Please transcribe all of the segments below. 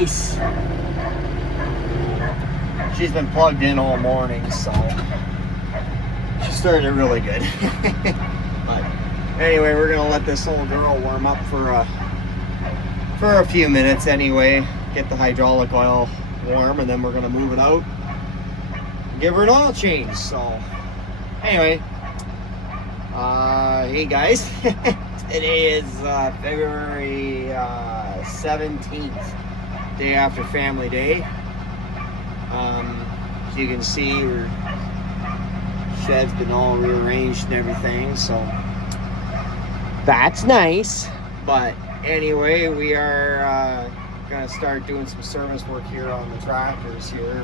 nice. She's been plugged in all morning, so she's starting really good. But anyway, we're gonna let this old girl warm up for a few minutes anyway. Get the hydraulic oil warm, and then we're gonna move it out and give her an oil change. So anyway, hey guys. Today is February 17th, day after Family Day. As you can see, our shed's been all rearranged and everything, so that's nice. But anyway, we are gonna start doing some service work here on the tractors here.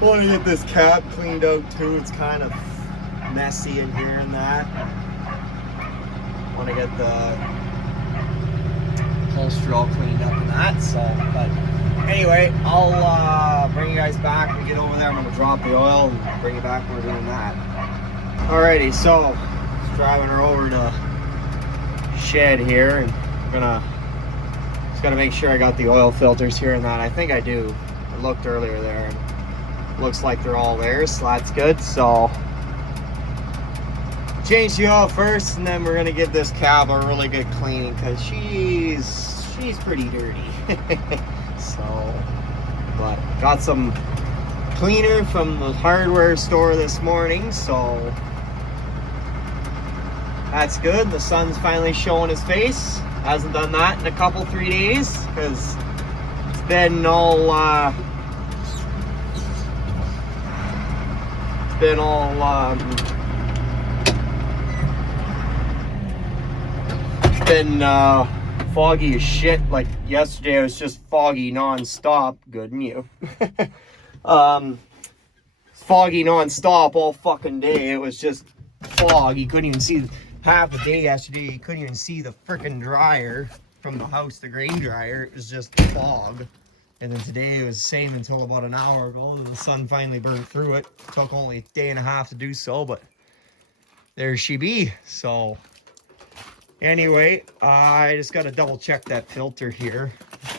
Want to get this cab cleaned out too. It's kind of messy in here and that. Want to get the upholstery all cleaned up and that. So, but anyway, I'll bring you guys back when we get over there. I'm going to drop the oil and bring you back when we're doing that. Alrighty, so just driving her over to shed here, and I'm gonna just gotta make sure I got the oil filters here and that. I think I do. I looked earlier there, and it looks like they're all there, so that's good. So change the oil first, and then we're gonna give this cab a really good cleaning because she's pretty dirty. So, but got some cleaner from the hardware store this morning, so that's good. The sun's finally showing his face. Hasn't done that in a couple 3 days because it's been all foggy as shit. Like yesterday it was just foggy non-stop. Good and you. Foggy non-stop all fucking day. It was just fog. You couldn't even see half the day yesterday. You couldn't even see the frickin' dryer from the house, the grain dryer. It was just fog. And then today it was the same until about an hour ago. The sun finally burned through it. Took only a day and a half to do so, but there she be. So anyway, I just got to double check that filter here.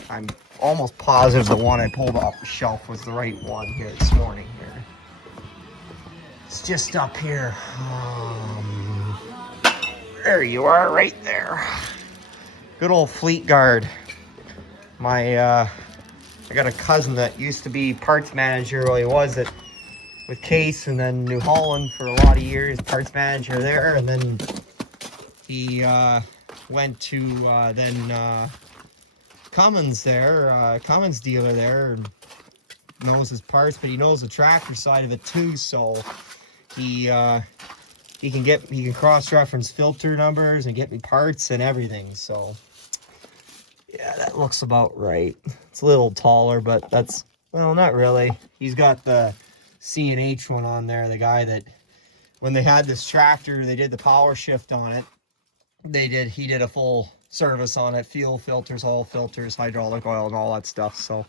I'm almost positive the one I pulled off the shelf was the right one here this morning here. It's just up here. There you are, right there. Good old Fleet Guard. I got a cousin that used to be parts manager. Well, he was with Case and then New Holland for a lot of years, parts manager there, and then he went to Cummins there, Cummins dealer there, and knows his parts, but he knows the tractor side of it too, so he can cross-reference filter numbers and get me parts and everything. So yeah, that looks about right. It's a little taller, but that's, well, not really. He's got the C&H one on there, the guy that when they had this tractor, they did the power shift on it. He did a full service on it, fuel filters, oil filters, hydraulic oil, and all that stuff. So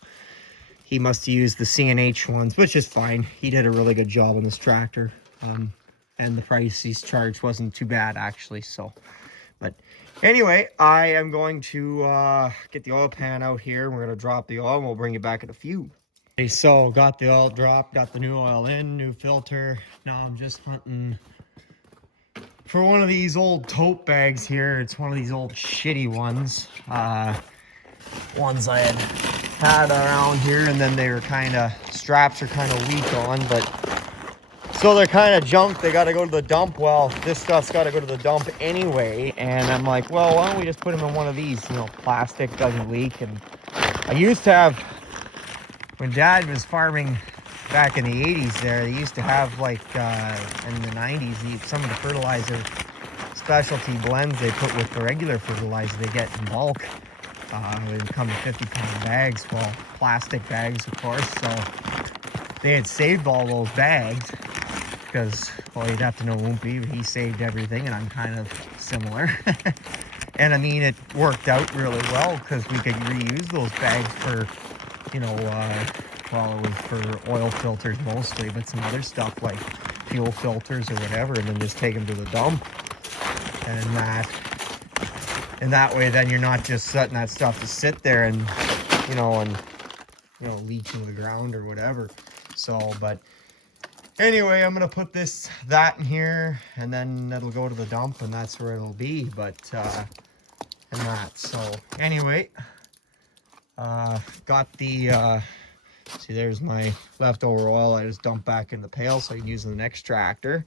he must have used the C&H ones, which is fine. He did a really good job on this tractor. And the price he's charged wasn't too bad, actually. So, but anyway, I am going to get the oil pan out here. We're going to drop the oil, and we'll bring it back in a few. Okay, so got the oil dropped, got the new oil in, new filter. Now I'm just hunting for one of these old tote bags here. It's one of these old shitty ones. Ones I had around here, and then they were straps are kind of weak on, but so they're kind of junk. They got to go to the dump. Well, this stuff's got to go to the dump anyway, and I'm like, well, why don't we just put them in one of these? Plastic doesn't leak. And I used to have, when Dad was farming back in the 80s there, they used to have, like, in the 90s, some of the fertilizer specialty blends they put with the regular fertilizer they get in bulk. They would come in 50-pound bags, well, plastic bags, of course. So they had saved all those bags because, well, you'd have to know Oompy, but he saved everything, and I'm kind of similar. And I mean, it worked out really well because we could reuse those bags for, well, it was for oil filters mostly, but some other stuff like fuel filters or whatever, and then just take them to the dump. And that way, then you're not just setting that stuff to sit there and you know, and, you know, leach into the ground or whatever. So, but anyway, I'm going to put that in here, and then it'll go to the dump, and that's where it'll be. But, and that. So, anyway, got the, see, there's my leftover oil. I just dumped back in the pail so I can use the next tractor.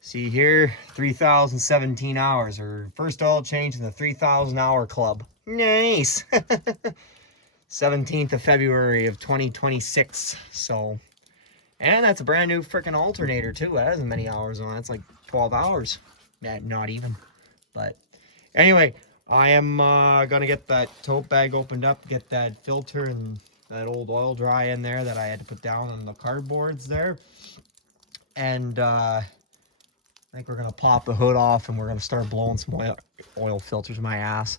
See here, 3,017 hours, or first oil change in the 3,000 hour club. Nice. 17th of February of 2026. So, and that's a brand new freaking alternator too. That hasn't many hours on it. It's like 12 hours. Yeah, not even. But anyway, I am gonna get that tote bag opened up, get that filter and that old oil dry in there that I had to put down on the cardboards there. And I think we're gonna pop the hood off and we're gonna start blowing some oil filters, my ass,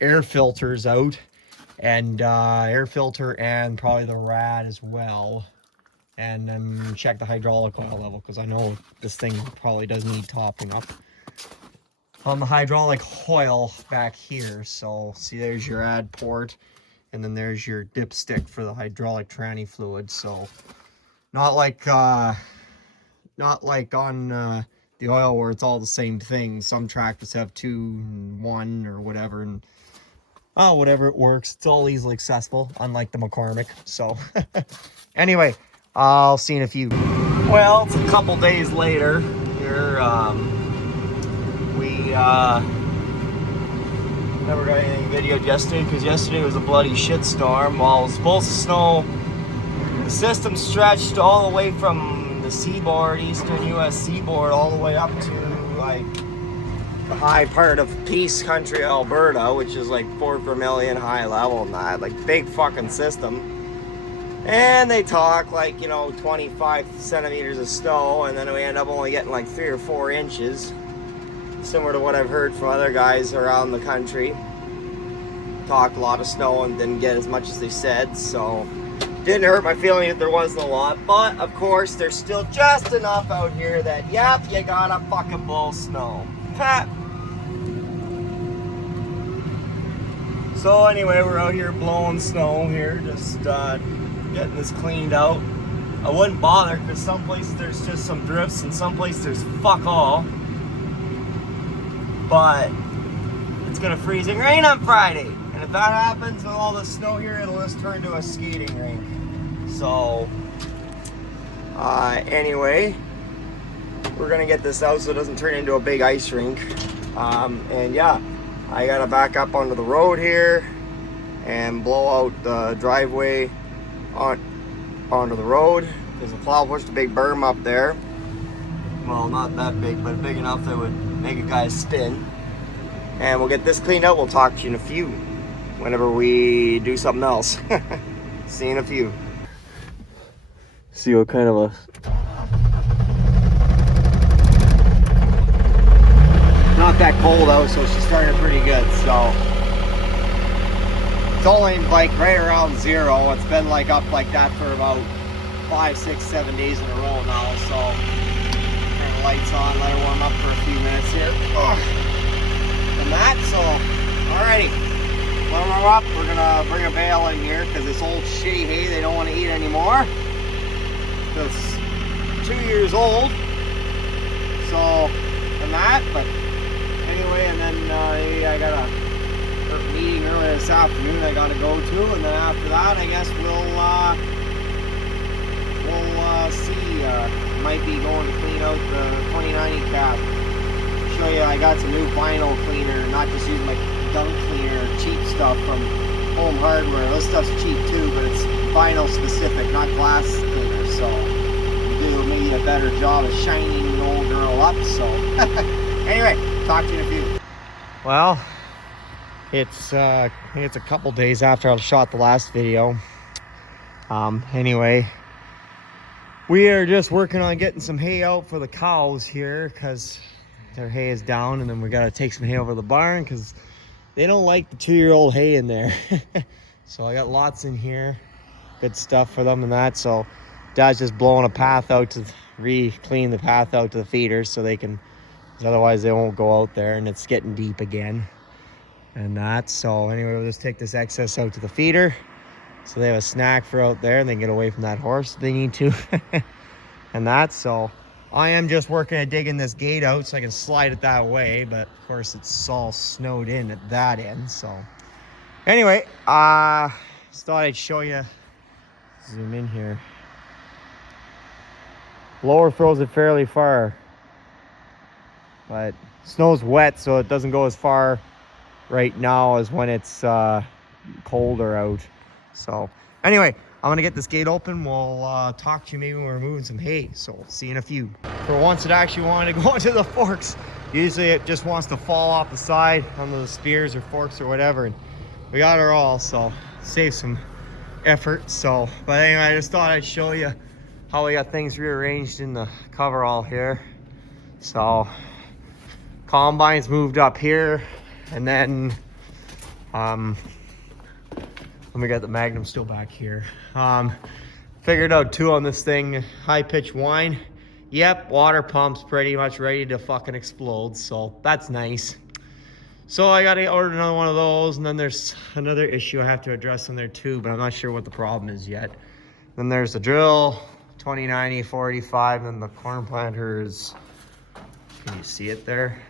air filters out, and air filter and probably the rad as well. And then check the hydraulic oil level, because I know this thing probably does need topping up on the hydraulic oil back here. So see, there's your add port, and then there's your dipstick for the hydraulic tranny fluid. So not like on the oil where it's all the same thing. Some tractors have 2 and 1 or whatever, and whatever, it works. It's all easily accessible, unlike the McCormick. So anyway, I'll see you in a few. Well, it's a couple days later here. We never got anything videoed yesterday because yesterday was a bloody shitstorm. Well, it was supposed to snow. The system stretched all the way from the seaboard, eastern U.S. seaboard, all the way up to like the high part of Peace Country, Alberta, which is like Fort Vermilion high level and that, like big fucking system. And they talk like, you know, 25 centimeters of snow, and then we end up only getting like 3 or 4 inches. Similar to what I've heard from other guys around the country. Talked a lot of snow and didn't get as much as they said, so didn't hurt my feeling that there wasn't a lot. But of course, there's still just enough out here that, yep, you gotta fucking blow snow. So anyway, we're out here blowing snow here, just getting this cleaned out. I wouldn't bother because some places there's just some drifts and some places there's fuck all. But it's gonna freezing rain on Friday, and if that happens with all the snow here, it'll just turn to a skating rink. So anyway, we're gonna get this out so it doesn't turn into a big ice rink. And yeah, I gotta back up onto the road here and blow out the driveway onto the road, because the plow pushed a big berm up there. Well, not that big, but big enough that would make a guy spin. And we'll get this cleaned out. We'll talk to you in a few, whenever we do something else. See you in a few. See what kind of a... Not that cold out, so she's starting pretty good. So it's only like right around 0. It's been like up like that for about 5, 6, 7 days in a row now. So turn the lights on, let her warm up for a few minutes here. And that, so alrighty, warm her up. We're gonna bring a bale in here because this old shitty hay they don't want to eat anymore. It's 2 years old. So and that, but anyway, and then I got a meeting earlier this afternoon I gotta go to, and then after that I guess we'll see. Might be going to clean out the 2090 cap. Show you I got some new vinyl cleaner, not just using my gunk cleaner, cheap stuff from Home Hardware. This stuff's cheap too, but it's vinyl specific, not glass cleaner, so do maybe a better job of shining the old girl up. So anyway, talk to you in a few. Well, it's a couple days after I shot the last video. Anyway, we are just working on getting some hay out for the cows here because their hay is down, and then we got to take some hay over to the barn because they don't like the 2-year-old hay in there. So I got lots in here, good stuff for them and that. So Dad's just blowing a path out to re-clean the path out to the feeders so they can, otherwise they won't go out there, and it's getting deep again. and that. So anyway, we'll just take this excess out to the feeder. So they have a snack for out there and they can get away from that horse if they need to. And that, so I am just working at digging this gate out so I can slide it that way. But of course it's all snowed in at that end. So anyway, just thought I'd show you, zoom in here. Blower throws it fairly far, but snow's wet, so it doesn't go as far right now as when it's colder out. So anyway, I'm gonna get this gate open. We'll talk to you maybe when we're moving some hay. So see you in a few. For once it actually wanted to go into the forks. Usually it just wants to fall off the side on the spears or forks or whatever. And we got her all, so save some effort. So, but anyway, I just thought I'd show you how we got things rearranged in the coverall here. So combine's moved up here, and then we got the Magnum still back here. Figured out too on this thing, high pitch whine. Yep, water pump's pretty much ready to fucking explode, so that's nice. So I gotta order another one of those, and then there's another issue I have to address in there too, but I'm not sure what the problem is yet. Then there's the drill, 2090, 485, and the corn planter is, can you see it there?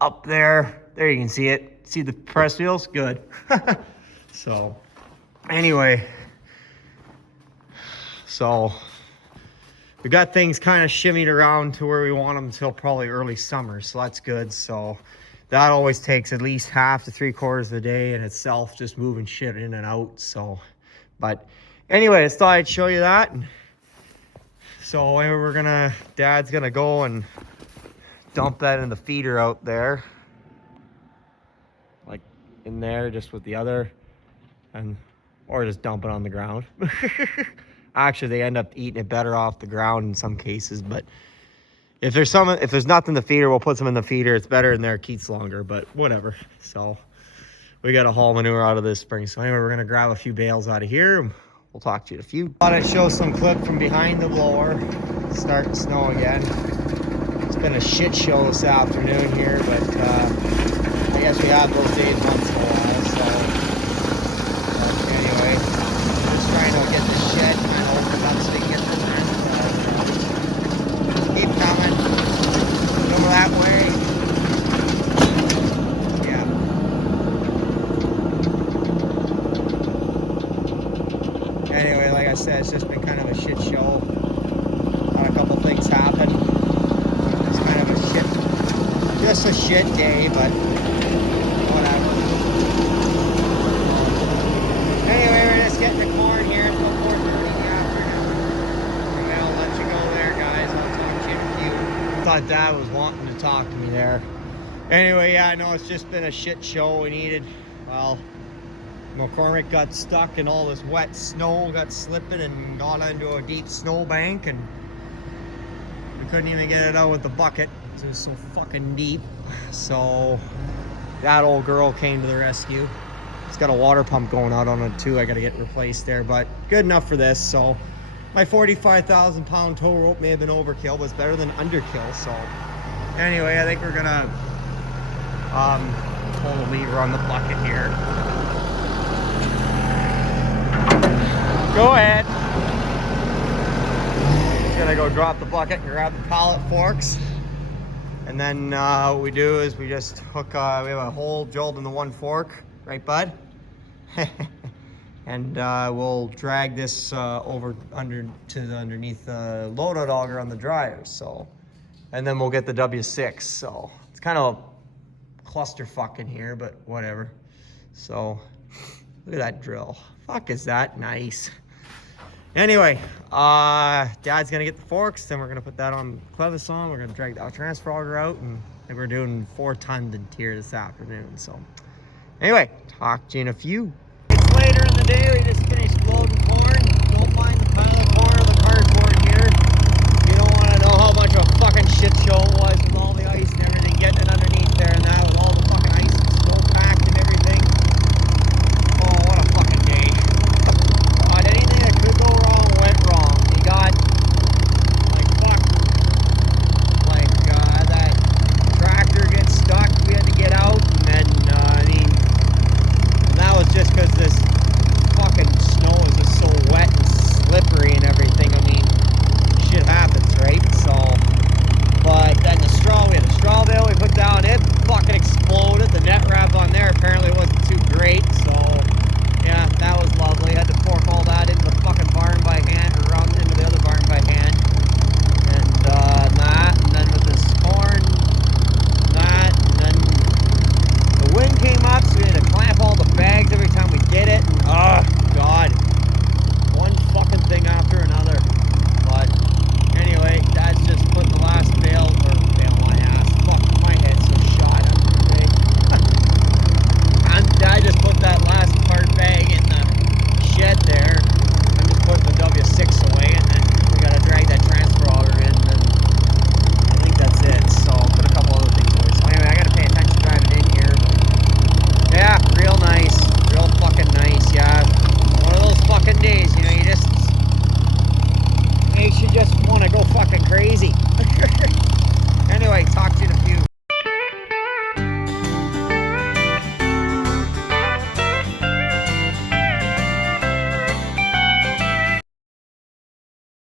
Up there, there you can see it. See the press wheels? Good. So anyway, so we got things kind of shimmied around to where we want them until probably early summer, so that's good. So that always takes at least half to 3/4 of the day in itself, just moving shit in and out. So, but anyway, I thought I'd show you that. So anyway, Dad's gonna go and dump that in the feeder out there, like in there, just with the other, or just dump it on the ground. Actually, they end up eating it better off the ground in some cases, but if there's nothing in the feeder, we'll put some in the feeder. It's better in there, keeps longer, but whatever. So we got to haul manure out of this spring. So anyway, we're gonna grab a few bales out of here. We'll talk to you in a few. Thought I'd show some clip from behind the blower. It's starting to snow again. It's been a shit show this afternoon here, but I guess we have those days once in a while. So anyway, just trying to get this shed kind of opened up so we can get the land. Keep coming. Over that way. Yeah. Anyway, like I said, it's just been kind of a shit show. Had a couple things happen. It's kind of just a shit day, but whatever. Anyway, we're just getting the corn here until 4:30 in the afternoon. And I'll let you go there, guys. I'll talk to you in a few. I thought Dad was wanting to talk to me there. Anyway, yeah, I know it's just been a shit show. Well, McCormick got stuck in all this wet snow, got slipping and got into a deep snow bank, and we couldn't even get it out with the bucket. It was so fucking deep. So that old girl came to the rescue. It's got a water pump going out on it too. I gotta get replaced there, but good enough for this. So my 45,000 pound tow rope may have been overkill, but it's better than underkill. So anyway, I think we're gonna pull the lever on the bucket here. Go ahead. Just gonna go drop the bucket and grab the pallet forks. And then what we do is we just hook, we have a hole drilled in the one fork, right bud? And we'll drag this over underneath the loadout auger on the dryer. So, and then we'll get the W6. So it's kind of a clusterfuck in here, but whatever. So look at that drill. Fuck, is that nice. Anyway, Dad's gonna get the forks, then we're gonna put that on clevis on. We're gonna drag the transfer auger out, and I think we're doing 4 tons in tier this afternoon. So anyway, talk to you in a few. It's later in the day, we just